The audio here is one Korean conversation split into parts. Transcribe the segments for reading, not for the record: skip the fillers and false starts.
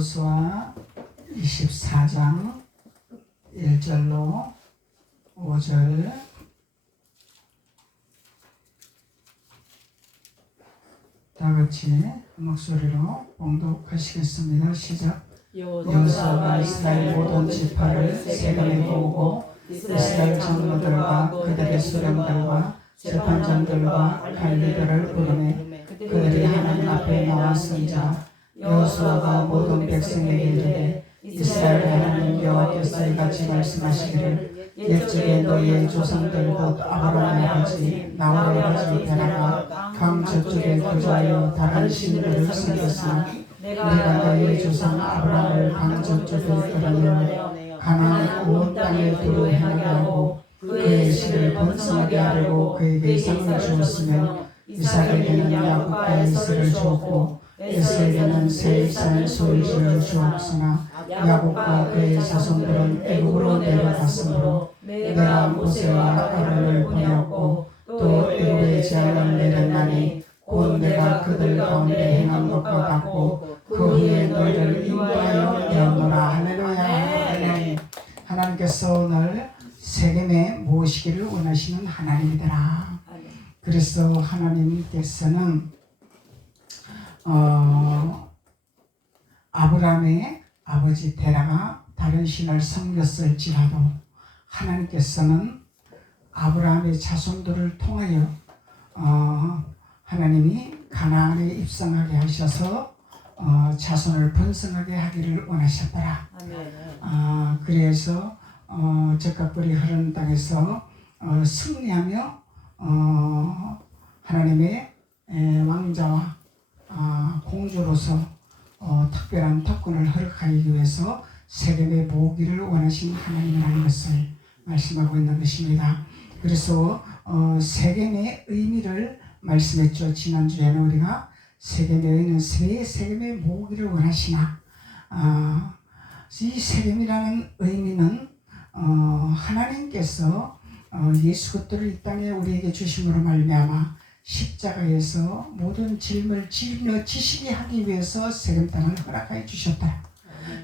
여호수아 24장 1절로 5절 다 같이 목소리로 봉독하시겠습니다. 시작. 여호수아가 이스라엘 모든 지파를 세겜에 모으고 이스라엘 장로들과 그들의 수령들과 재판장들과 관리들을 부르매 그들이 하나님 앞에 나와 선자 여호수아가 모든 백성에게 이르되 이스라엘 하나님 여호와께서 이같이 말씀하시기를 옛적에 너희의 조상들 곧 아브라함의 아버지 나홀의 아버지 베라가 강 저쪽에 거주하여 다른 신들을 섬겼으나 내가 너희 조상 아브라함을 강 저쪽에 끌어내어 가나안 온 땅에 두루 행하게 하고 그의 실을 번성하게 하려고 그에게 상을 주었으며 이삭에게는 야곱과 에서를 주었고 에서에게는 세일산 소유지를 주었으나 야곱과 그의 자손들은 애굽으로 내려갔으므로 내가 모세와 아론을 보내었고 또 애굽의 재앙을 내렸나니 곧 내가 그들 가운데 행한 것과 같고 그 후에 너희를 인도하여 내었노라. 할렐루야. 하나님께서 오늘 세겜에 모시기를 원하시는 하나님이더라. 그래서 하나님께서는 아브라함의 아버지 데라가 다른 신을 섬겼을지라도 하나님께서는 아브라함의 자손들을 통하여 하나님이 가나안에 입성하게 하셔서 자손을 번성하게 하기를 원하셨더라. 그래서 적각벌이 흐르는 땅에서 승리하며 하나님의 왕자와 공주로서 특별한 특권을 허락하기 위해서 세겜에 모으기를 원하신 하나님이라는 것을 말씀하고 있는 것입니다. 그래서 세겜의 의미를 말씀했죠. 지난주에는 우리가 세겜의 의미는 왜 세겜에 모으기를 원하시나. 이 세겜이라는 의미는 하나님께서 예수 그리스도를 이 땅에 우리에게 주심으로 말미암아 십자가에서 모든 짐을 지시게 하기 위해서 세겜 땅을 허락하여 주셨다.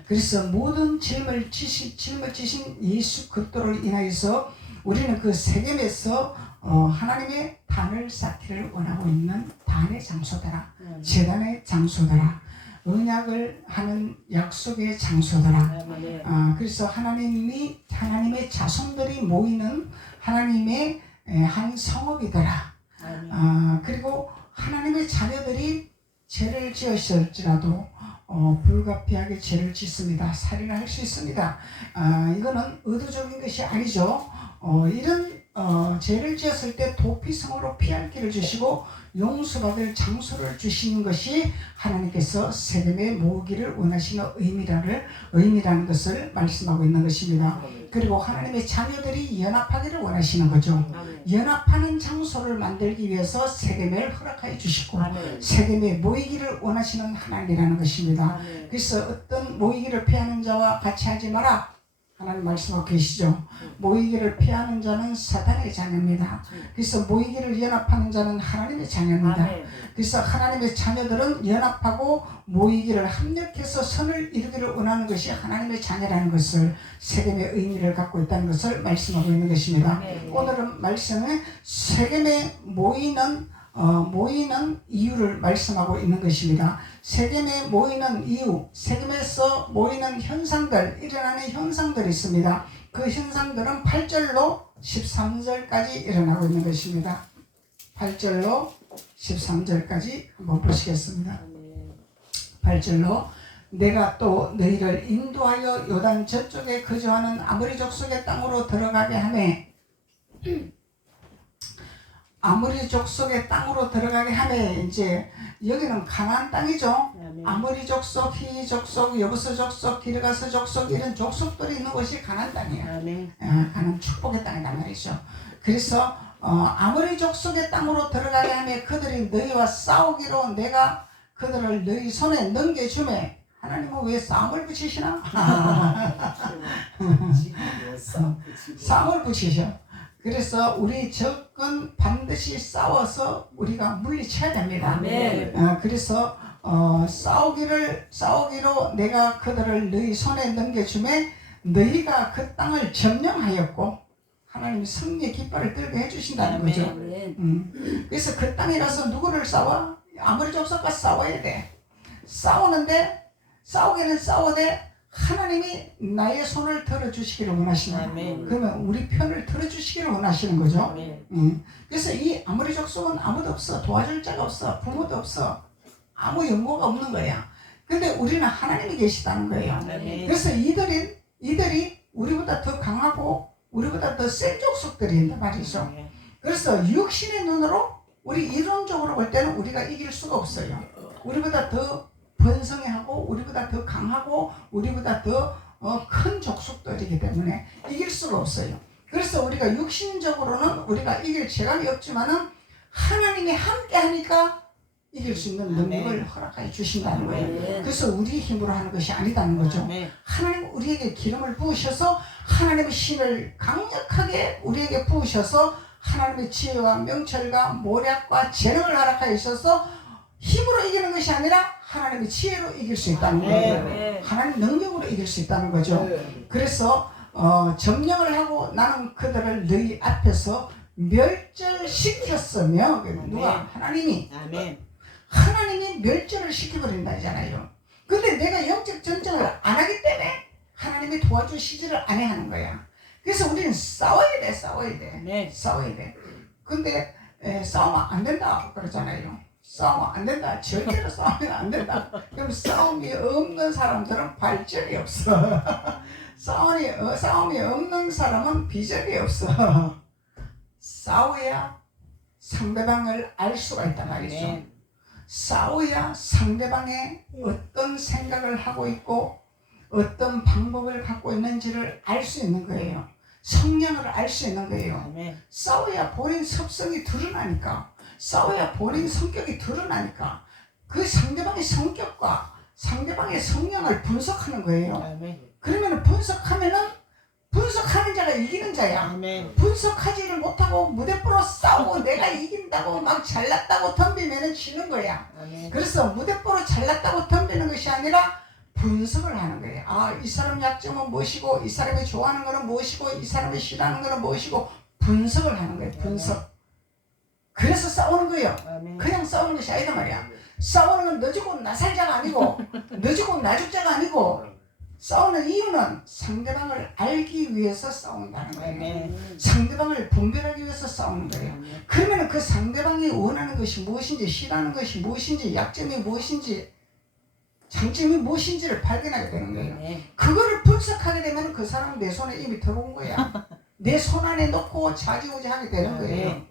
그래서 모든 짐을 지신 예수 그리스도를 인하여서 우리는 그 세겜에서 하나님의 단을 쌓기를 원하고 있는 단의 장소더라. 제단의 장소더라. 언약을 하는 약속의 장소더라. 그래서 하나님의 자손들이 모이는 하나님의 한 성읍이더라. 그리고 하나님의 자녀들이 죄를 지었을지라도 불가피하게 죄를 짓습니다. 살인을 할 수 있습니다. 이거는 의도적인 것이 아니죠. 이런 죄를 지었을 때 도피성으로 피할 길을 주시고 용서받을 장소를 주시는 것이 하나님께서 세겜에 모으기를 원하시는 의미라는 것을 말씀하고 있는 것입니다. 그리고 하나님의 자녀들이 연합하기를 원하시는 거죠. 연합하는 장소를 만들기 위해서 세겜을 허락하여 주시고 세겜에 모이기를 원하시는 하나님이라는 것입니다. 그래서 어떤 모이기를 피하는 자와 같이 하지 마라. 하나님 말씀하고 계시죠. 모이기를 피하는 자는 사탄의 자녀입니다. 그래서 모이기를 연합하는 자는 하나님의 자녀입니다. 그래서 하나님의 자녀들은 연합하고 모이기를 합력해서 선을 이루기를 원하는 것이 하나님의 자녀라는 것을 세겜의 의미를 갖고 있다는 것을 말씀하고 있는 것입니다. 오늘은 말씀에 세겜에 모이는 이유를 말씀하고 있는 것입니다. 세겜에 모이는 이유, 세겜에서 모이는 현상들, 일어나는 현상들이 있습니다. 그 현상들은 8절로 13절까지 일어나고 있는 것입니다. 8절로 13절까지 한번 보시겠습니다. 8절로 내가 또 너희를 인도하여 요단 저쪽에 거주하는 아모리 족속의 땅으로 들어가게 하매 아모리 족속의 땅으로 들어가게 하매 이제 여기는 가나안 땅이죠. 아모리 족속, 히위 족속, 여부스 족속, 기르가스 족속 이런 족속들이 있는 곳이 가나안 땅이에요. 가나안 축복의 땅이란 말이죠. 그래서 아모리 족속의 땅으로 들어가게 하며 그들이 너희와 싸우기로 내가 그들을 너희 손에 넘겨주매 하나님은 왜 싸움을 붙이시나? 싸움을 붙이셔. 그래서 우리 적은 반드시 싸워서 우리가 물리쳐야 됩니다. 아멘. 그래서 싸우기로 내가 그들을 너희 손에 넘겨주매 너희가 그 땅을 점령하였고 하나님이 승리의 깃발을 들게 해주신다는 거죠. 그래서 그 땅에 가서 누구를 싸워? 아무리 족속과 싸워야 돼. 싸우기는 싸워대 하나님이 나의 손을 들어주시기를 원하시는 그러면 우리 편을 들어주시기를 원하시는 거죠. 그래서 이 아무리 족속은 아무도 없어. 도와줄 자가 없어. 부모도 없어. 아무 연고가 없는 거야. 근데 우리는 하나님이 계시다는 거예요. 그래서 이들이 우리보다 더 강하고 우리보다 더 센 족속들이란 말이죠. 그래서 육신의 눈으로 우리 이론적으로 볼 때는 우리가 이길 수가 없어요. 우리보다 더 번성하고 우리보다 더 강하고 우리보다 더 큰 족속들이기 때문에 이길 수가 없어요. 그래서 우리가 육신적으로는 우리가 이길 재간이 없지만은 하나님이 함께 하니까 이길 수 있는 능력을 허락해 주신다는 거예요. 그래서 우리 힘으로 하는 것이 아니다는 거죠. 하나님 우리에게 기름을 부으셔서 하나님의 신을 강력하게 우리에게 부으셔서 하나님의 지혜와 명철과 모략과 재능을 허락하여 주셔서 힘으로 이기는 것이 아니라 하나님의 지혜로 이길 수 있다는 거예요. 하나님 능력으로 이길 수 있다는 거죠. 그래서 점령을 하고 나는 그들을 너희 앞에서 멸절시켰으며 누가? 하나님이 멸절을 시켜버린다잖아요. 근데 내가 영적 전쟁을 안 하기 때문에 하나님이 도와주시지를 안 하는 거야. 그래서 우리는 싸워야 돼. 근데 싸우면 안 된다 그러잖아요. 싸우면 안 된다. 절대로 싸우면 안 된다. 그럼 싸움이 없는 사람들은 발전이 없어. 싸움이 없는 사람은 비전이 없어. 싸워야 상대방을 알 수가 있단 말이죠. 싸워야 상대방의 어떤 생각을 하고 있고 어떤 방법을 갖고 있는지를 알 수 있는 거예요. 성향을 알 수 있는 거예요. 싸워야 본인 습성이 드러나니까, 싸워야 본인 성격이 드러나니까 그 상대방의 성격과 상대방의 성향을 분석하는 거예요. 그러면 분석하는 자가 이기는 자야. 분석하지를 못하고 무대포로 싸우고 내가 이긴다고 막 잘났다고 덤비면 지는 거야. 그래서 무대포로 잘났다고 덤비는 것이 아니라 분석을 하는 거예요. 이 사람 약점은 무엇이고 이 사람이 좋아하는 것은 무엇이고 이 사람이 싫어하는 것은 무엇이고 분석을 하는 거예요. 분석. 그래서 싸우는 거예요. 그냥 싸우는 것이 아니다 말이야. 싸우는 건 너 죽고 나 살자가 아니고 너 죽고 나 죽자가 아니고 싸우는 이유는 상대방을 알기 위해서 싸운다는 거예요. 상대방을 분별하기 위해서 싸우는 거예요. 그러면 그 상대방이 원하는 것이 무엇인지, 싫어하는 것이 무엇인지, 약점이 무엇인지, 장점이 무엇인지를 발견하게 되는 거예요. 그거를 분석하게 되면 그 사람은 내 손에 이미 들어온 거야. 내 손 안에 놓고 좌지우지하게 되는 거예요.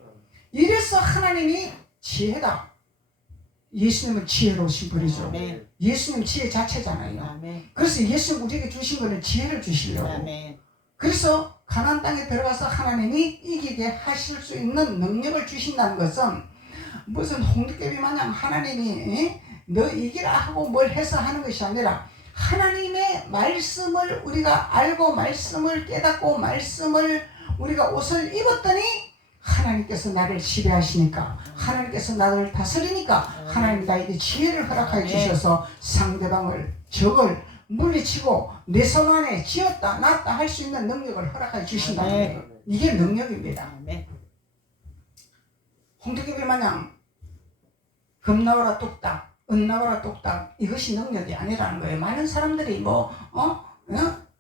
이래서 하나님이 지혜다. 예수님은 지혜로우신 분이죠. 예수님 지혜 자체잖아요. 그래서 예수님 우리에게 주신 거는 지혜를 주시려고. 그래서 가나안 땅에 들어가서 하나님이 이기게 하실 수 있는 능력을 주신다는 것은 무슨 홍두깨비 마냥 하나님이 너 이기라 하고 뭘 해서 하는 것이 아니라 하나님의 말씀을 우리가 알고 말씀을 깨닫고 말씀을 우리가 옷을 입었더니 하나님께서 나를 지배하시니까 하나님께서 나를 다스리니까 하나님 나에게 지혜를 허락하여 주셔서 상대방을 적을 물리치고 내 손 안에 지었다 놨다 할 수 있는 능력을 허락하여 주신다는 거예요. 이게 능력입니다. 홍두깨비 마냥 금 나와라 뚝딱 은 나와라 뚝딱 이것이 능력이 아니라는 거예요. 많은 사람들이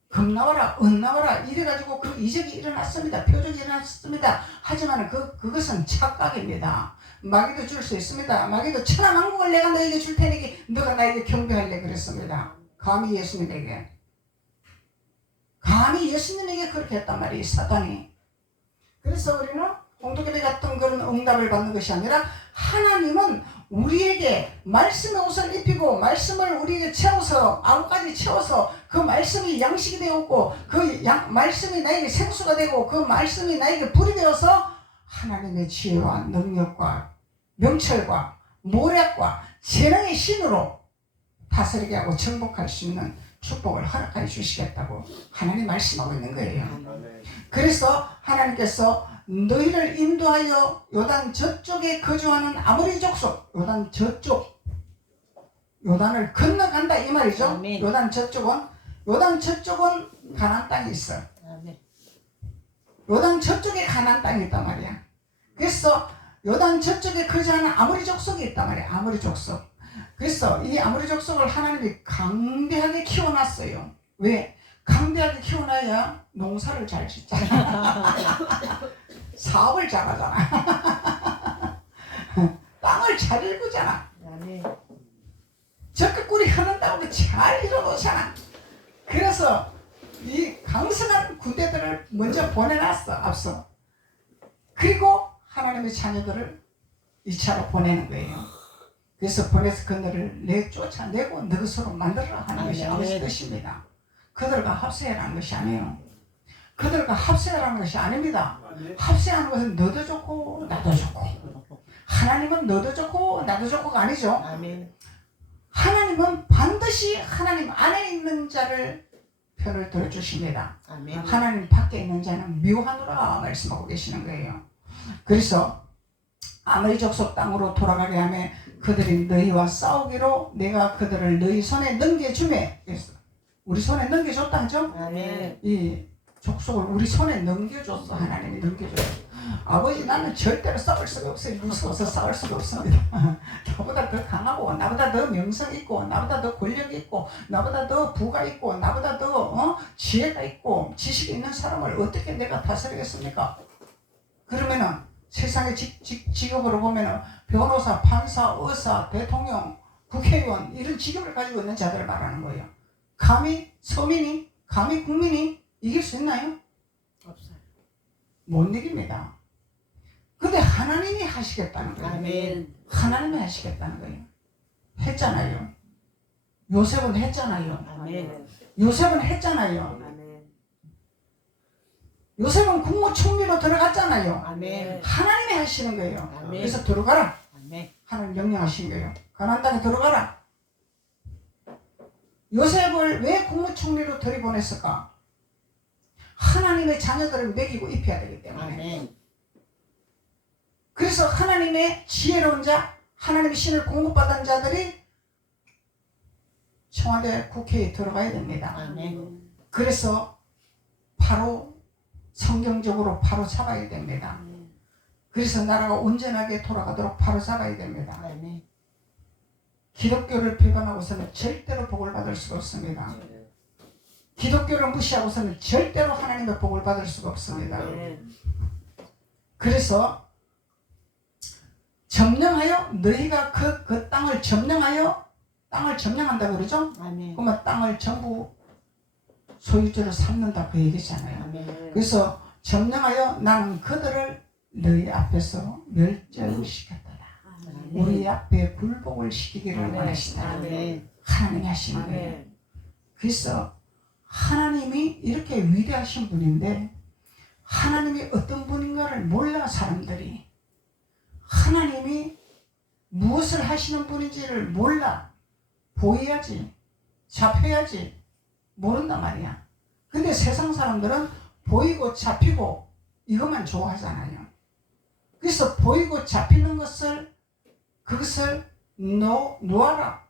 금 나와라 은 나와라 이래가지고 그 이적이 일어났습니다. 표적이 일어났습니다. 하지만 그것은 착각입니다. 마귀도 줄 수 있습니다. 마귀도 천하만국을 내가 너에게 줄 테니 너가 나에게 경배할래 그랬습니다. 감히 예수님에게 그렇게 했단 말이에요. 사단이. 그래서 우리는 홍두깨비 같은 그런 응답을 받는 것이 아니라 하나님은 우리에게 말씀의 옷을 입히고 말씀을 우리에게 채워서 아무까지 채워서 그 말씀이 양식이 되었고 그 말씀이 나에게 생수가 되고 그 말씀이 나에게 불이 되어서 하나님의 지혜와 능력과 명철과 모략과 재능의 신으로 다스리게 하고 정복할 수 있는 축복을 허락해 주시겠다고 하나님 말씀하고 있는 거예요. 그래서 하나님께서 너희를 인도하여 요단 저쪽에 거주하는 아모리 족속, 요단 저쪽 요단을 건너간다 이 말이죠. 아멘. 요단 저쪽은 가나안 땅이 있어. 아멘. 요단 저쪽에 가나안 땅이 있단 말이야. 그래서 요단 저쪽에 거주하는 아모리 족속이 있단 말이야. 아모리 족속. 그래서 이 아모리 족속을 하나님이 강대하게 키워놨어요. 왜? 강대하게 키워놔야 농사를 잘 짓잖아. 사업을 잘하잖아. 땅을 잘 일구잖아. 아멘. 적극 꿀이 흐른다고 잘 이뤄놓잖아. 그래서 이 강성한 군대들을 먼저 보내놨어. 앞서. 그리고 하나님의 자녀들을 2차로 보내는 거예요. 그래서 보내서 그들을 쫓아내고 너 것으로 만들어라 하는 것이 아버지 뜻입니다. 그들과 합세하라는 것이 아니에요. 그들과 합세하라는 것이 아닙니다. 합세하는 것은 너도 좋고 나도 좋고, 하나님은 너도 좋고 나도 좋고가 아니죠. 아멘. 하나님은 반드시 하나님 안에 있는 자를 편을 들어주십니다. 아멘. 하나님 밖에 있는 자는 묘하노라 말씀하고 계시는 거예요. 그래서 아모리 족속 땅으로 돌아가게 하며 그들이 너희와 싸우기로 내가 그들을 너희 손에 넘겨주매. 우리 손에 넘겨줬다 하죠. 아멘. 이 족속을 우리 손에 넘겨줬어. 하나님이 넘겨줬어. 아버지 나는 절대로 싸울 수가 없어요. 무서워서 싸울 수가 없습니다. 나보다 더 강하고 나보다 더 명성 있고 나보다 더 권력 있고 나보다 더 부가 있고 나보다 더 지혜가 있고 지식이 있는 사람을 어떻게 내가 다스리겠습니까? 그러면은 세상의 직업으로 보면은 변호사, 판사, 의사, 대통령, 국회의원 이런 직업을 가지고 있는 자들을 말하는 거예요. 감히 서민이, 감히 국민이 이길 수 있나요? 없어요. 못 이깁니다. 근데 하나님이 하시겠다는 거예요. 아멘. 하나님이 하시겠다는 거예요. 했잖아요. 요셉은 했잖아요. 아멘. 요셉은 했잖아요. 아멘. 요셉은 국무총리로 들어갔잖아요. 아멘. 하나님이 하시는 거예요. 아멘. 그래서 들어가라. 아멘. 하나님 명령하신 거예요. 가나안 땅에 들어가라. 요셉을 왜 국무총리로 들이보냈을까? 하나님의 자녀들을 먹이고 입혀야 되기 때문에. 아멘. 그래서 하나님의 지혜로운 자, 하나님의 신을 공급받은 자들이 청와대 국회에 들어가야 됩니다. 아멘. 그래서 바로 성경적으로 바로 잡아야 됩니다. 그래서 나라가 온전하게 돌아가도록 바로 잡아야 됩니다. 아멘. 기독교를 배반하고서는 절대로 복을 받을 수가 없습니다. 기독교를 무시하고서는 절대로 하나님의 복을 받을 수가 없습니다. 그래서 점령하여 너희가 그 땅을 점령하여 땅을 점령한다고 그러죠? 아멘. 그러면 땅을 전부 소유주로 삼는다 그 얘기잖아요. 아멘. 그래서 점령하여 나는 그들을 너희 앞에서 멸절시켰다. 우리 앞에 굴복을 시키기를 원하시다. 아멘. 하나님이 하시는 거예요. 그래서 하나님이 이렇게 위대하신 분인데 하나님이 어떤 분인가를 몰라 사람들이 하나님이 무엇을 하시는 분인지를 몰라 보여야지 잡혀야지 모른단 말이야. 근데 세상 사람들은 보이고 잡히고 이것만 좋아하잖아요. 그래서 보이고 잡히는 것을 그것을 놓아라.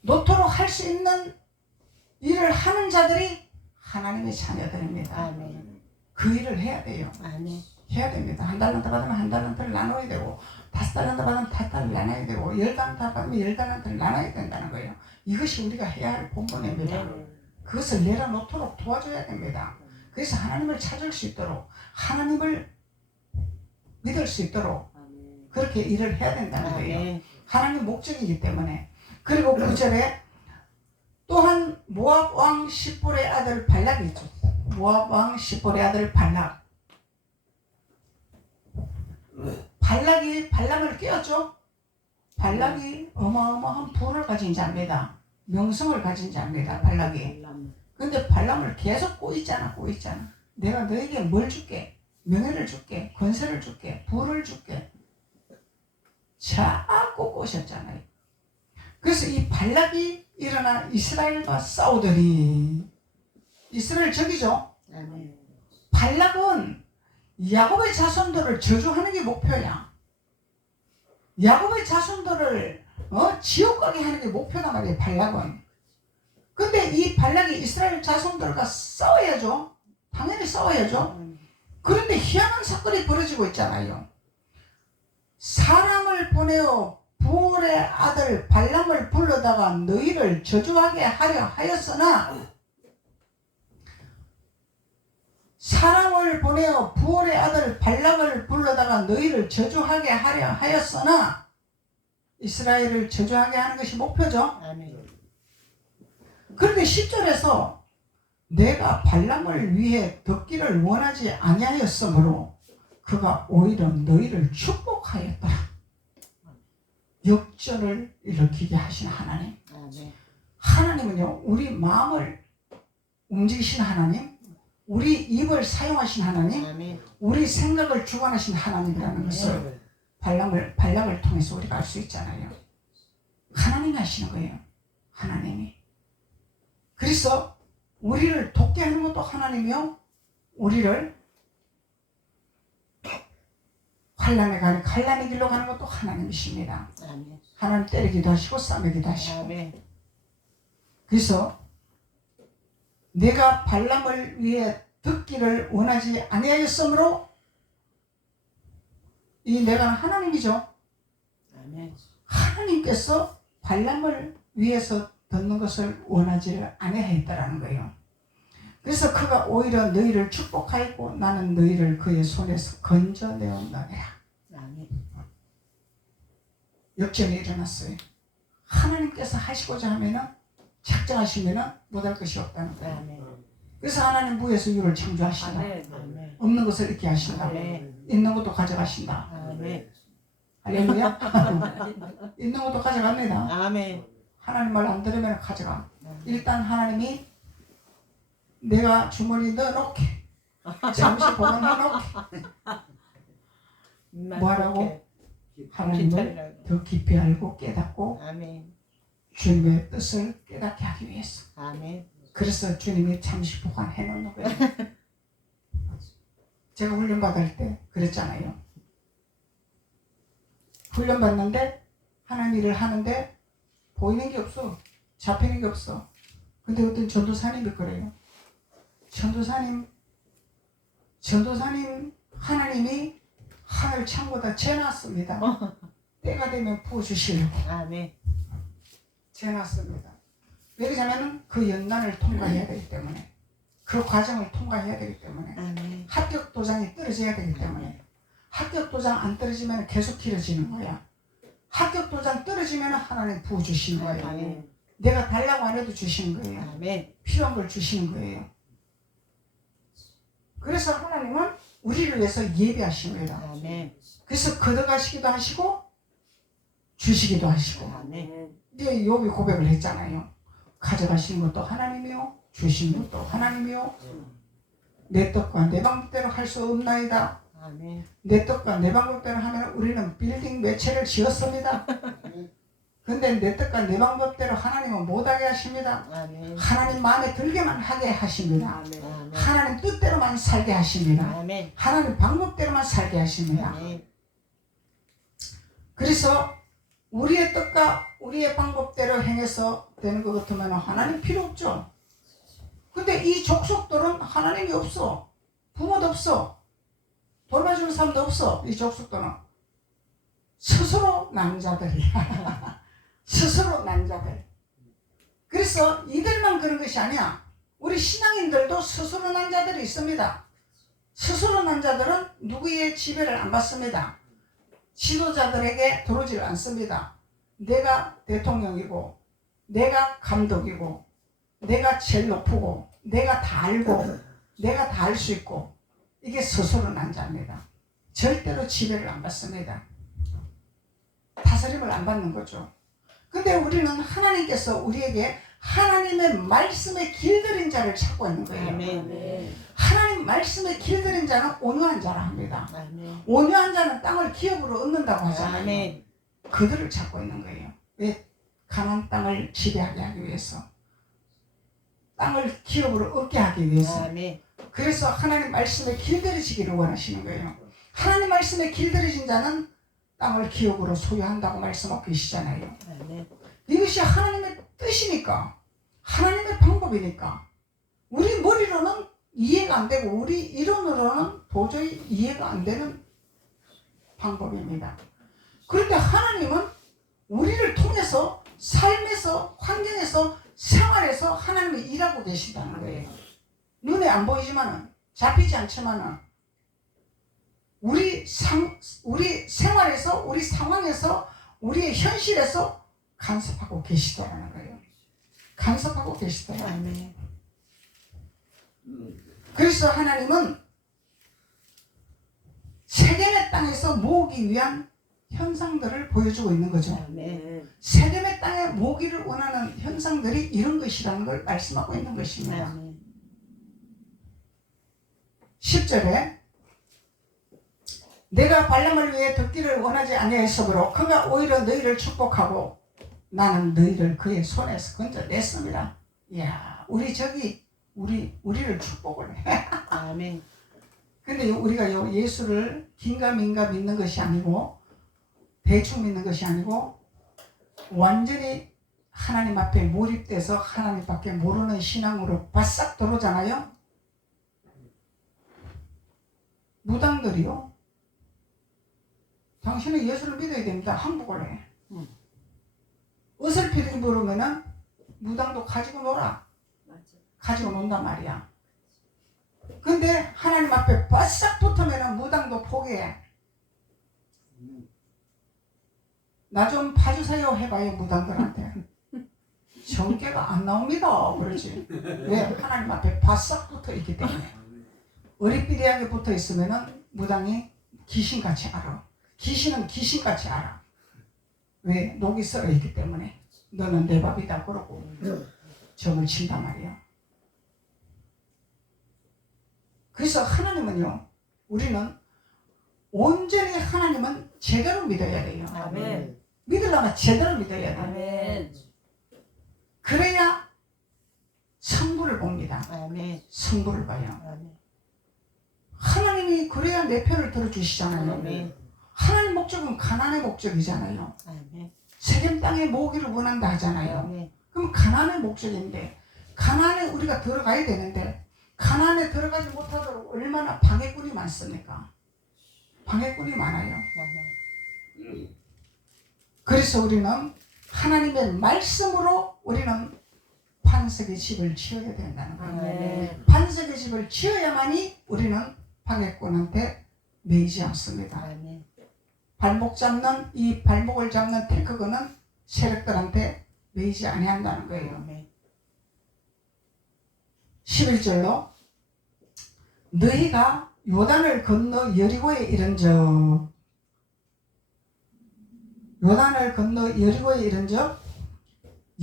놓도록 할 수 있는 일을 하는 자들이 하나님의 자녀들입니다. 아멘. 그 일을 해야 돼요. 아멘. 해야 됩니다. 한 달란트 받으면 한 달란트를 나눠야 되고 5달란트 받으면 5달을 나눠야 되고 10달란트 받으면 10달란트를 나눠야 된다는 거예요. 이것이 우리가 해야 할 본분입니다. 그것을 내려놓도록 도와줘야 됩니다. 그래서 하나님을 찾을 수 있도록 하나님을 믿을 수 있도록 그렇게 일을 해야 된다는 거예요. 하나님의 목적이기 때문에. 그리고 9절에 또한 모압 왕 십볼의 아들 발락이 있죠. 모압 왕 십볼의 아들 발락. 발락이 발람을 깨웠죠. 발락이 어마어마한 부를 가진 자입니다. 명성을 가진 자입니다. 발락이. 근데 발람을 계속 꼬있잖아. 내가 너에게 뭘 줄게? 명예를 줄게, 권세를 줄게, 부를 줄게. 자꾸 꼬셨잖아요. 그래서 이 발락이 일어나 이스라엘과 싸우더니 이스라엘 적이죠. 발락은 야곱의 자손들을 저주하는 게 목표야. 야곱의 자손들을 지옥 가게 하는 게 목표단 말이에요. 발락은. 근데 이 발락이 이스라엘 자손들과 싸워야죠. 당연히 싸워야죠. 그런데 희한한 사건이 벌어지고 있잖아요. 사람을 보내어 부올의 아들 발람을 불러다가 너희를 저주하게 하려 하였으나, 사람을 보내어 부올의 아들 발람을 불러다가 너희를 저주하게 하려 하였으나, 이스라엘을 저주하게 하는 것이 목표죠. 아멘. 그런데 10절에서 내가 발람을 위해 듣기를 원하지 아니하였으므로 그가 오히려 너희를 축복하였더라. 역전을 일으키게 하신 하나님. 아멘. 하나님은요, 우리 마음을 움직이신 하나님, 우리 입을 사용하신 하나님, 아멘. 우리 생각을 주관하신 하나님이라는 것을 발락을 통해서 우리가 알 수 있잖아요. 하나님이 하시는 거예요. 하나님이. 그래서 우리를 돕게 하는 것도 하나님이요, 우리를 환난의 길로 가는 것도 하나님이십니다. 아멘. 하나님 때리기도 하시고 싸매기도 하시고. 아멘. 그래서 내가 발람을 위해 듣기를 원하지 아니하였으므로, 이 내가 하나님이죠. 아멘. 하나님께서 발람을 위해서 듣는 것을 원하지 아니하였다라는 거예요. 그래서 그가 오히려 너희를 축복하였고 나는 너희를 그의 손에서 건져내었느니라. 아멘. 역전이 일어났어요. 하나님께서 하시고자 하면은, 작정하시면은 못할 것이 없다는 거예요. 아멘. 그래서 하나님 무에서 유를 창조하신다. 아멘. 없는 것을 있게 하신다. 아멘. 있는 것도 가져가신다. 아멘. 할렐루야. 있는 것도 가져갑니다. 아멘. 하나님 말 안 들으면 가져가. 일단 하나님이 내가 주머니 넣어놓게, 잠시 보관해놓게. 뭐하라고? 하나님을 더 깊이 알고 깨닫고 아멘. 주님의 뜻을 깨닫게 하기 위해서. 아멘. 그래서 주님이 잠시 보관해 놓는 거예요. 제가 훈련 받을 때 그랬잖아요. 훈련 받는데 하나님 일을 하는데 보이는 게 없어. 잡히는 게 없어. 근데 어떤 전도사님이 그래요. 전도사님 하나님이 하늘 창고다 재놨습니다. 때가 되면 부어주시려고 아멘. 재놨습니다. 왜 그러냐면 그 연단을 통과해야 되기 때문에, 그 과정을 통과해야 되기 때문에, 아멘. 합격 도장이 떨어져야 되기 때문에, 합격 도장 안 떨어지면 계속 길어지는 거야. 합격 도장 떨어지면 하나님 부어주시는 거예요. 아멘. 내가 달라고 안 해도 주시는 거예요. 아멘. 필요한 걸 주시는 거예요. 그래서 하나님은 우리를 위해서 예배하신 거예요. 아멘. 그래서 걷어가시기도 하시고 주시기도 하시고. 아멘. 이제 욥이 고백을 했잖아요. 가져가시는 것도 하나님이요, 주시는 것도 하나님이요. 내 뜻과 내 방법대로 할 수 없나이다. 아멘. 내 뜻과 내 방법대로 하면 우리는 빌딩 몇 채를 지었습니다. 근데 내 뜻과 내 방법대로 하나님은 못하게 하십니다. 아멘. 하나님 마음에 들게만 하게 하십니다. 아멘. 하나님 뜻대로만 살게 하십니다. 아멘. 하나님 방법대로만 살게 하십니다. 아멘. 그래서 우리의 뜻과 우리의 방법대로 행해서 되는 것 같으면 하나님 필요 없죠. 근데 이 족속들은 하나님이 없어. 부모도 없어. 돌봐주는 사람도 없어. 이 족속들은 스스로 난 자들이야. 스스로 난 자들. 그래서 이들만 그런 것이 아니야. 우리 신앙인들도 스스로 난 자들이 있습니다. 스스로 난 자들은 누구의 지배를 안 받습니다. 지도자들에게 들어오지를 않습니다. 내가 대통령이고, 내가 감독이고, 내가 제일 높고, 내가 다 알고, 내가 다 알 수 있고, 이게 스스로 난 자입니다. 절대로 지배를 안 받습니다. 다스림을 안 받는 거죠. 근데 우리는 하나님께서 우리에게 하나님의 말씀에 길들인 자를 찾고 있는 거예요. 아멘. 하나님 말씀에 길들인 자는 온유한 자라 합니다. 아멘. 온유한 자는 땅을 기업으로 얻는다고 하잖아요. 아멘. 그들을 찾고 있는 거예요. 왜? 가나안 땅을 지배하게 하기 위해서, 땅을 기업으로 얻게 하기 위해서. 아멘. 그래서 하나님 말씀에 길들이시기를 원하시는 거예요. 하나님 말씀에 길들이신 자는 땅을 기업으로 소유한다고 말씀하고 계시잖아요. 아멘. 이것이 하나님의 뜻이니까, 하나님의 방법이니까 우리 머리로는 이해가 안 되고 우리 이론으로는 도저히 이해가 안 되는 방법입니다. 그런데 하나님은 우리를 통해서 삶에서, 환경에서, 생활에서 하나님이 일하고 계신다는 거예요. 눈에 안 보이지만은, 잡히지 않지만은 우리 생활에서, 우리 상황에서, 우리의 현실에서 간섭하고 계시더라는 거예요. 간섭하고 계시더라는 거예요. 아멘. 그래서 하나님은 세겜의 땅에서 모으기 위한 현상들을 보여주고 있는 거죠. 아멘. 세겜의 땅에 모으기를 원하는 현상들이 이런 것이라는 걸 말씀하고 있는 것입니다. 아멘. 10절에 내가 발람을 위해 듣기를 원하지 아니하였으므로 그가 오히려 너희를 축복하고 나는 너희를 그의 손에서 건져냈습니다. 이야, 우리를 축복을 해. 아멘. 근데 우리가 예수를 긴가민가 믿는 것이 아니고 대충 믿는 것이 아니고 완전히 하나님 앞에 몰입돼서 하나님밖에 모르는 신앙으로 바싹 들어오잖아요. 무당들이요. 당신은 예수를 믿어야 됩니다. 항복을 해. 어설피게 부르면은 무당도 가지고 놀아. 가지고 논단 말이야. 근데 하나님 앞에 바싹 붙으면은 무당도 포기해. 나 좀 봐주세요 해봐요 무당들한테. 전개가 안 나옵니다. 그러지. 왜? 하나님 앞에 바싹 붙어 있기 때문에. 어리삐리하게 붙어 있으면은 무당이 귀신같이 알아. 귀신은 귀신같이 알아. 왜? 녹이 썰어 있기 때문에. 너는 내 밥이다 그러고 점을 친단 말이야. 그래서 하나님은요, 우리는 온전히 하나님은 제대로 믿어야 돼요. 아멘. 믿으려면 제대로 믿어야 돼요. 아멘. 그래야 성부를 봅니다. 아멘. 성부를 봐요. 아멘. 하나님이 그래야 내 편을 들어주시잖아요. 아멘. 하나님 목적은 가난의 목적이잖아요. 아멘. 세겜 땅에 모으기를 원한다 하잖아요. 아멘. 그럼 가난의 목적인데 가난에 우리가 들어가야 되는데 가난에 들어가지 못하도록 얼마나 방해꾼이 많습니까? 방해꾼이 많아요. 아멘. 그래서 우리는 하나님의 말씀으로 우리는 반석의 집을 지어야 된다는 거예요. 아멘. 반석의 집을 지어야만이 우리는 방해꾼한테 매이지 않습니다. 아멘. 이 발목을 잡는 태크건은 세력들한테 매이지 아니한다는 거예요. 아멘. 11절로 너희가 요단을 건너 여리고에 이른적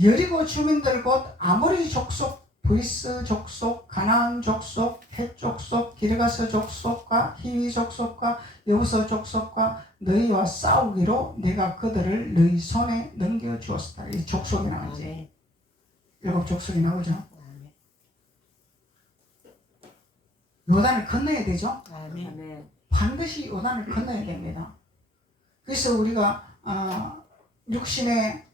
여리고 주민들 곧 아모리 족속, 브리스 족속, 가나안 족속, 헷 족속, 기르가스 족속과 히위 족속과 여부서 족속과 너희와 싸우기로 내가 그들을 너희 손에 넘겨주었다. 이 족속이 나오지. 아멘. 7 족속이 나오죠. 아멘. 요단을 건너야 되죠. 아멘. 반드시 요단을 건너야 됩니다. 그래서 우리가 육신의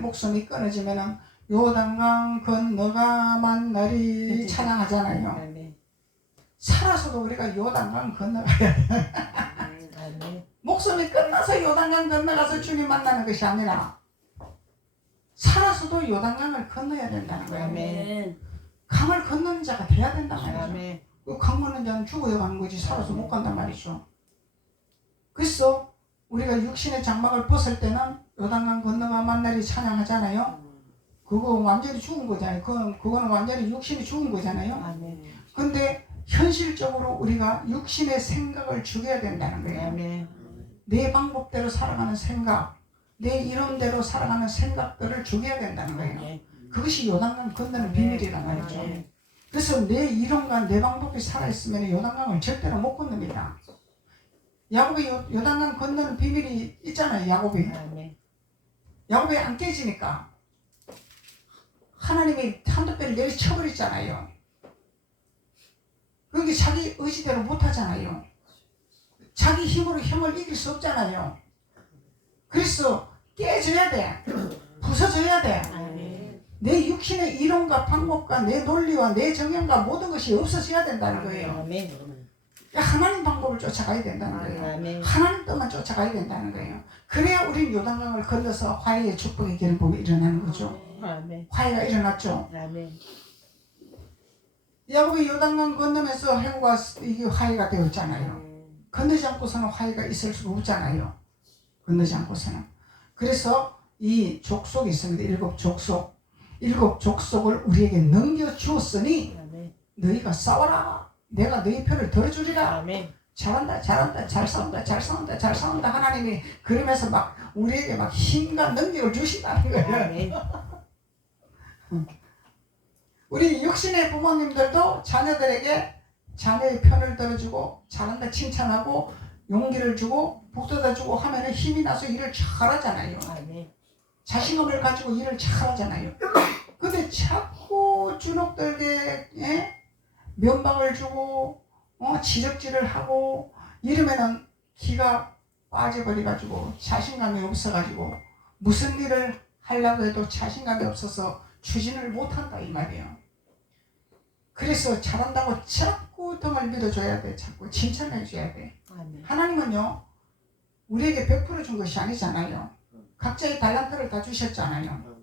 목숨이 끊어지면은 요단강 건너가 만나리 찬양하잖아요. 아멘. 살아서도 우리가 요단강 건너가야 돼. 아멘. 목숨이 끝나서 요단강 건너가서 주님 만나는 것이 아니라 살아서도 요단강을 건너야 된다는 거예요. 아멘. 강을 건너는 자가 돼야 된단 말이죠. 아멘. 그 강 건너는 자는 죽어야 가는 거지 살아서 못 간단 말이죠. 그래서 우리가 육신의 장막을 벗을 때는 요단강 건너가 만나리 찬양하잖아요. 그거 완전히 죽은 거잖아요. 그거는 완전히 육신이 죽은 거잖아요. 아멘. 근데 현실적으로 우리가 육신의 생각을 죽여야 된다는 거예요. 아멘. 내 방법대로 살아가는 생각, 내 이론대로 살아가는 생각들을 죽여야 된다는 거예요. 아멘. 그것이 요단강 건너는 비밀이란 말이죠. 아멘. 그래서 내 이론과 내 방법이 살아있으면 요단강을 절대로 못 건넙니다. 야곱이 요단강 건너는 비밀이 있잖아요. 야곱이 안 깨지니까 하나님이 한두 배를 내리쳐버렸잖아요. 그게 자기 의지대로 못하잖아요. 자기 힘으로 형을 이길 수 없잖아요. 그래서 깨져야 돼. 부서져야 돼. 아멘. 내 육신의 이론과 방법과 내 논리와 내 정형과 모든 것이 없어져야 된다는 거예요. 아멘. 하나님 방법을 쫓아가야 된다는 거예요. 아멘. 하나님 뜻만 쫓아가야 된다는 거예요. 그래야 우리는 요단강을 건너서 화해의 축복의 길을 보고 일어나는 거죠. 아멘. 화해가 일어났죠. 아멘. 야곱이 요단강 건너면서 해고가 이게 화해가 되었잖아요. 건너지 않고서는 화해가 있을 수가 없잖아요. 건너지 않고서는. 그래서 이 족속이 있습니다. 일곱 족속을 우리에게 넘겨주었으니 아멘. 너희가 싸워라. 내가 너희 편을 들어주리라. 아멘. 잘한다 잘 싸운다 하나님이 그러면서 막 우리에게 막 힘과 능력을 주신다는 거예요. 아멘. 우리 육신의 부모님들도 자녀들에게 자녀의 편을 들어주고 잘한다 칭찬하고 용기를 주고 북돋아주고 하면은 힘이 나서 일을 잘하잖아요. 아멘. 자신감을 가지고 일을 잘하잖아요. 근데 자꾸 주눅들게 면박을 주고 지적질을 하고 이러면은 기가 빠져버려가지고 자신감이 없어가지고 무슨 일을 하려고 해도 자신감이 없어서 추진을 못한다 이 말이에요. 그래서 잘한다고 자꾸 등을 밀어줘야 돼. 자꾸 칭찬해줘야 돼. 아멘. 하나님은요 우리에게 100% 준 것이 아니잖아요. 각자의 달란트를 다 주셨잖아요.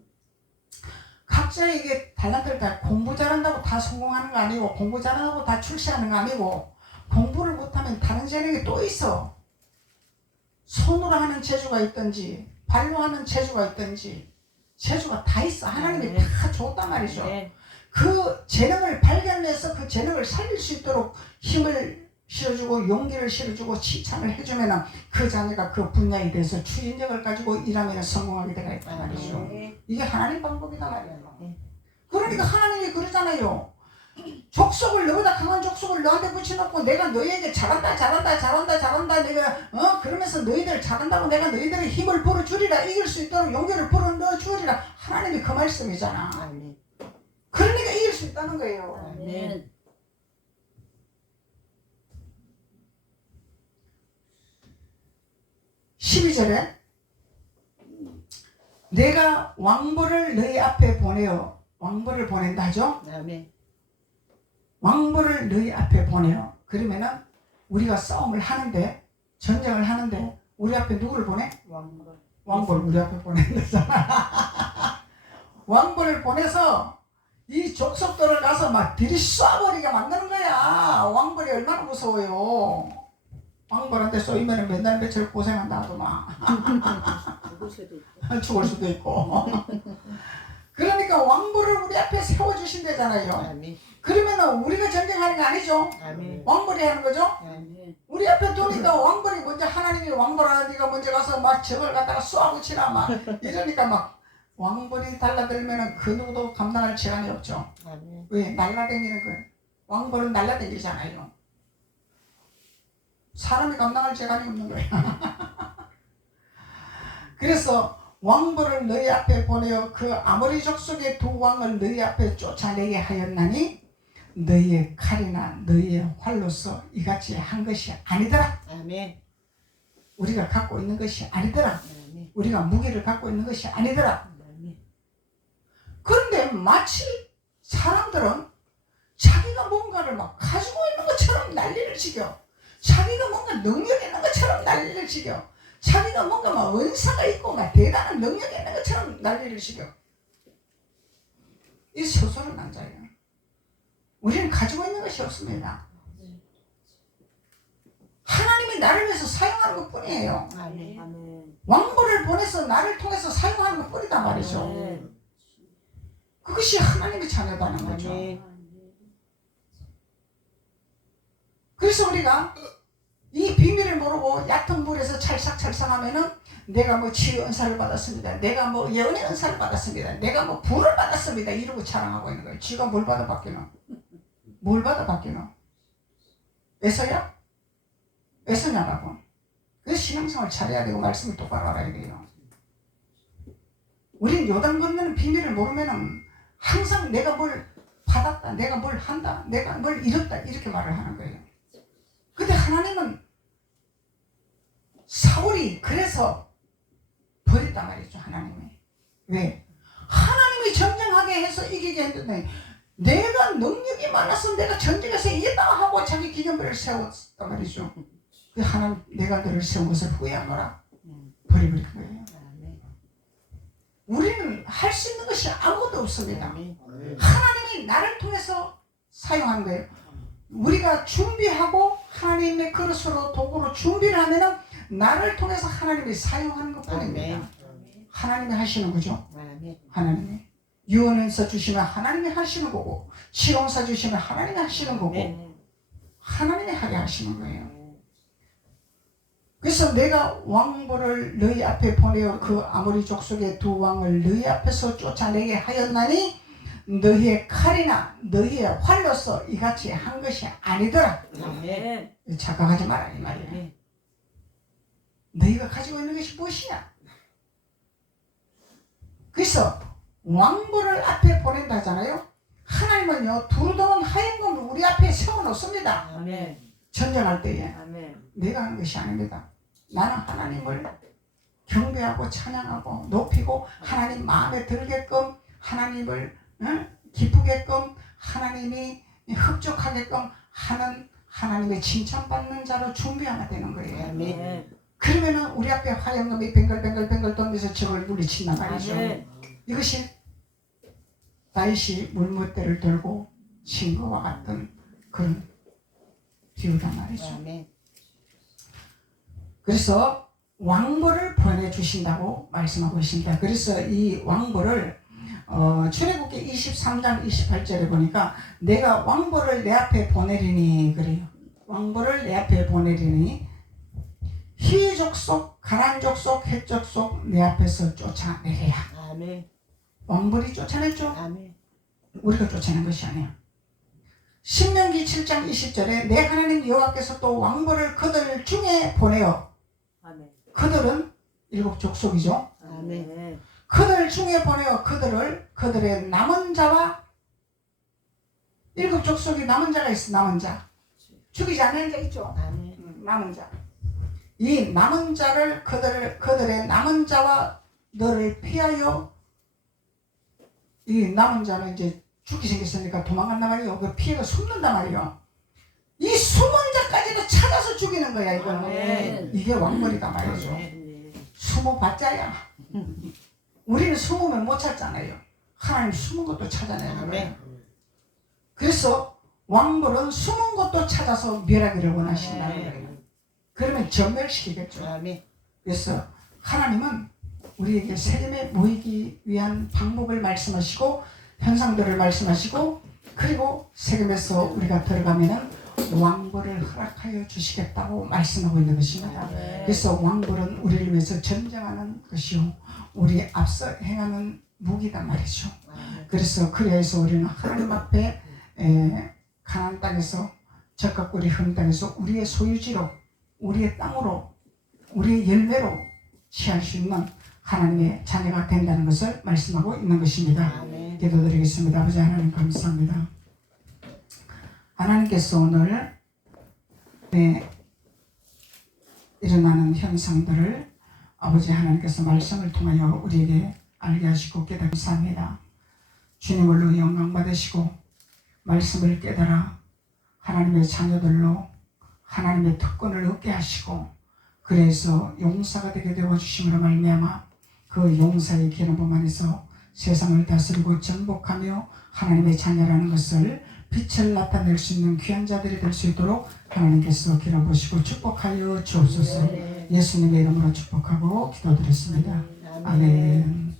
각자에게 달란트를 다 공부 잘한다고 다 성공하는 거 아니고 공부 잘한다고 다 출세하는 거 아니고 공부를 못하면 다른 재능이 또 있어. 손으로 하는 재주가 있든지 발로 하는 재주가 있든지 재주가 다 있어. 하나님이 네. 다 줬단 말이죠. 네. 그 재능을 발견해서 그 재능을 살릴 수 있도록 힘을 실어주고 용기를 실어주고 칭찬을 해주면 그 자녀가 그 분야에 대해서 추진력을 가지고 일하면 성공하게 되가 있단 말이죠. 아멘. 이게 하나님 방법이다 말이에요. 네. 그러니까 하나님이 그러잖아요. 족속을 너보다 강한 족속을 너한테 붙여놓고 내가 너희에게 잘한다 내가 그러면서 너희들 잘한다고 내가 너희들의 힘을 불어주리라 이길 수 있도록 용기를 불어넣어주리라 하나님이 그 말씀이잖아. 아멘. 그러니까 이길 수 있다는 거예요. 아멘. 12절에 내가 왕벌을 너희 앞에 보내어 왕벌을 보낸다 하죠. 아멘. 왕벌을 너희 앞에 보내어 그러면은 우리가 싸움을 하는데 전쟁을 하는데 우리 앞에 누구를 보내? 왕벌. 왕벌 우리 앞에 보낸다잖아. 왕벌을 보내서 이 족속들을 가서 막 들이쏴버리게 만드는 거야. 왕벌이 얼마나 무서워요. 왕벌한테 쏘이면 맨날 며칠 고생한다 하더만. 죽을 수도 있고. 죽을 수도 있고. 그러니까 왕벌을 우리 앞에 세워주신대잖아요. 아멘. 그러면 우리가 전쟁하는 게 아니죠. 아멘. 왕벌이 하는 거죠. 아멘. 우리 앞에 두니까 왕벌이 먼저 하나님이 왕벌하는 네가 먼저 가서 막 적을 갖다가 쏘아붙이나 막 이러니까 막 왕벌이 달라들면 그 누구도 감당할 시간이 없죠. 아멘. 왜? 날라다니는 거예요. 왕벌은 날라다니잖아요. 사람이 감당할 시간이 없는 거예요. 그래서 왕벌을 너희 앞에 보내어 그 아모리 족속의 두 왕을 너희 앞에 쫓아내게 하였나니 너희의 칼이나 너희의 활로서 이같이 한 것이 아니더라. 아멘. 우리가 갖고 있는 것이 아니더라. 아멘. 우리가 무기를 갖고 있는 것이 아니더라. 아멘. 그런데 마치 사람들은 자기가 뭔가를 막 가지고 있는 것처럼 난리를 치겨. 자기가 뭔가 능력이 있는 것처럼 난리를 치겨. 자기가 뭔가 막 은사가 있고 막 대단한 능력이 있는 것처럼 난리를 치겨. 이 소설은 남자예요. 우리는 가지고 있는 것이 없습니다. 하나님이 나를 위해서 사용하는 것 뿐이에요. 아멘. 아멘. 왕벌을 보내서 나를 통해서 사용하는 것 뿐이다 말이죠. 아멘. 그것이 하나님의 자녀다는 거죠. 아멘. 그래서 우리가 이 비밀을 모르고 얕은 물에서 찰싹찰싹하면은 내가 뭐 치유 은사를 받았습니다. 내가 뭐 예언의 은사를 받았습니다. 내가 뭐 불을 받았습니다. 이러고 자랑하고 있는 거예요. 지가 뭘 받아 받기는? 뭘 받아 받기는? 에서야? 에서냐라고. 그래서 신앙생활 잘해야 되고 말씀을 똑바로 알아야 돼요. 우리는 요단 건너는 비밀을 모르면은 항상 내가 뭘 받았다, 내가 뭘 한다, 내가 뭘 이뤘다 이렇게 말을 하는 거예요. 근데 하나님은 사울이 그래서 버렸단 말이죠. 하나님이. 왜? 하나님이 전쟁하게 해서 이기게 했는데 내가 능력이 많아서 내가 전쟁에서 이겼다 하고 자기 기념비를 세웠단 말이죠. 그 하나님 내가 너를 세운 것을 후회하노라 버려버린 거예요. 우리는 할 수 있는 것이 아무것도 없습니다. 하나님이 나를 통해서 사용한 거예요. 우리가 준비하고 하나님의 그릇으로 도구로 준비를 하면은 나를 통해서 하나님이 사용하는 것뿐입니다. 하나님이 하시는 거죠. 하나님이 유언서 주시면 하나님이 하시는 거고 치료사 주시면 하나님이 하시는 거고 하나님이 하게 하시는 거예요. 그래서 내가 왕보를 너희 앞에 보내어 그 아모리 족속의 두 왕을 너희 앞에서 쫓아내게 하였나니 너희의 칼이나 너희의 활로서 이같이 한 것이 아니더라. 착각하지 마라 이 말이야. 너희가 가지고 있는 것이 무엇이냐? 그래서 왕보를 앞에 보낸다 하잖아요. 하나님은요 두루다운 하얀 검을 우리 앞에 세워놓습니다. 전쟁할 때에 내가 하는 것이 아닙니다. 나는 하나님을 경배하고 찬양하고 높이고 하나님 마음에 들게끔 하나님을 기쁘게끔 하나님이 흡족하게끔 하는 하나님의 칭찬받는 자로 준비하면 되는 거예요. 그러면은 우리 앞에 화염금이 뱅글뱅글 돌면서 적을 물리친단 말이죠. 이것이 다윗이 물못대를 들고 친 것과 같은 그런 비유단 말이죠. 그래서 왕보를 보내주신다고 말씀하고 있습니다. 그래서 이 왕보를 출애굽기 23장 28절에 보니까 내가 왕보를 내 앞에 보내리니 그래요. 왕보를 내 앞에 보내리니 희 족속, 가난 족속, 헷 족속 내 앞에서 쫓아내리라. 왕벌이 쫓아냈죠. 우리가 쫓아낸 것이 아니야. 신명기 7장 20절에 내 하나님 여호와께서 또 왕벌을 그들 중에 보내어 그들은 7 족속이죠. 그들 중에 보내어 그들의 남은 자와 7 족속이 남은 자가 있어. 남은 자 죽이지 않는 자 있죠. 남은 자. 이 남은 자를 그들의 남은 자와 너를 피하여 이 남은 자는 이제 죽기 생겼으니까 도망간단 말이에요. 그 피해가 숨는단 말이에요. 이 숨은 자까지도 찾아서 죽이는 거야. 이거는 이게 왕벌이다 말이죠. 숨어봤자야. 우리는 숨으면 못 찾잖아요. 하나님 숨은 것도 찾아내는 거예요. 그래서 왕벌은 숨은 것도 찾아서 멸하기를 원하신다는 거예요. 그러면 전멸시키겠죠. 그래서 하나님은 우리에게 세겜에 모이기 위한 방법을 말씀하시고 현상들을 말씀하시고 그리고 세겜에서 우리가 들어가면은 왕벌을 허락하여 주시겠다고 말씀하고 있는 것입니다. 그래서 왕벌은 우리를 위해서 전쟁하는 것이요 우리 앞서 행하는 무기단 말이죠. 그래서 그래서 우리는 하나님 앞에 가나안 땅에서 적과 꿀이 흐른 땅에서 우리의 소유지로 우리의 땅으로 우리의 열매로 취할 수 있는 하나님의 자녀가 된다는 것을 말씀하고 있는 것입니다. 기도드리겠습니다. 아버지 하나님 감사합니다. 하나님께서 오늘 일어나는 현상들을 아버지 하나님께서 말씀을 통하여 우리에게 알게 하시고 깨닫게 감사합니다. 주님을로 영광 받으시고 말씀을 깨달아 하나님의 자녀들로 하나님의 특권을 얻게 하시고 그래서 용사가 되게 되어주심으로 말미암아 그 용사의 기름부음 안에서 세상을 다스리고 정복하며 하나님의 자녀라는 것을 빛을 나타낼 수 있는 귀한 자들이 될 수 있도록 하나님께서 기름부으시고 축복하여 주옵소서. 예수님의 이름으로 축복하고 기도드렸습니다. 아멘.